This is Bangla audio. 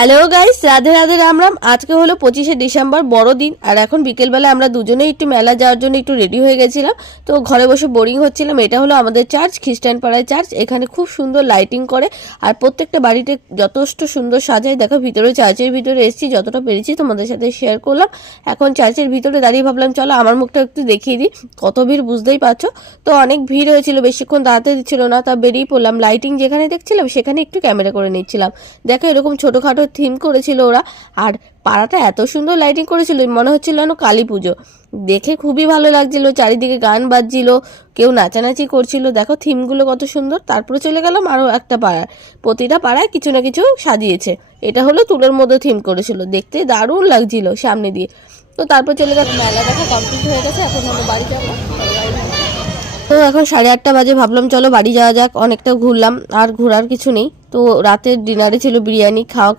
Hello guys, Radhe Radhe Ram Ram. আজকে হলো 25শে ডিসেম্বর, বড়দিন। আর এখন বিকেলবেলা আমরা দুজনেই একটু মেলা যাওয়ার জন্য একটু রেডি হয়ে গেছিলাম। তো ঘরে বসে বোরিং হচ্ছিলাম। এটা হলো আমাদের চার্চ, খ্রিস্টান পাড়ায় চার্চ। এখানে খুব সুন্দর লাইটিং করে আর প্রত্যেকটা বাড়িতে যথেষ্ট সুন্দর সাজায়। দেখো ভিতরে, চার্চের ভিতরে এসেছি, যতটা পেরেছি তোমাদের সাথে শেয়ার করলাম। এখন চার্চের ভিতরে দাঁড়িয়ে ভাবলাম চলো আমার মুখটা একটু দেখিয়ে দিই। কত ভিড় বুঝতেই পারছো। তো অনেক ভিড় হয়েছিল, বেশিক্ষণ দাঁড়াতে দিচ্ছিল না, তা বেরিয়ে পড়লাম। লাইটিং যেখানে দেখছিলাম সেখানে একটু ক্যামেরা করে নিচ্ছিলাম। দেখো এরকম ছোটোখাটো থিম করেছিল ওরা। আর পাড়াটা এত সুন্দর লাইটিং করেছিল, মনে হচ্ছিল যেন কালী পুজো। দেখে খুবই ভালো লাগছিল, চারিদিকে গান বাজছিল, কেউ নাচানাচি করছিল। দেখো থিমগুলো কত সুন্দর। তারপরে চলে গেলাম আরও একটা পাড়ায়। প্রতিটা পাড়ায় কিছু না কিছু সাজিয়েছে। এটা হলো তুলোর মধ্যে থিম করেছিল, দেখতে দারুণ লাগছিল সামনে দিয়ে। তো তারপর চলে গেল, মেলা দেখা কমপ্লিট হয়ে গেছে, এখন আমরা বাড়ি যাবো। তো এখন 8:30 বাজে, ভাবলাম চলো বাড়ি যাওয়া যাক। অনেকটা ঘুরলাম, আর ঘোরার কিছু নেই। তো রাতের ডিনারে ছিল বিরিয়ানি, খাওয়া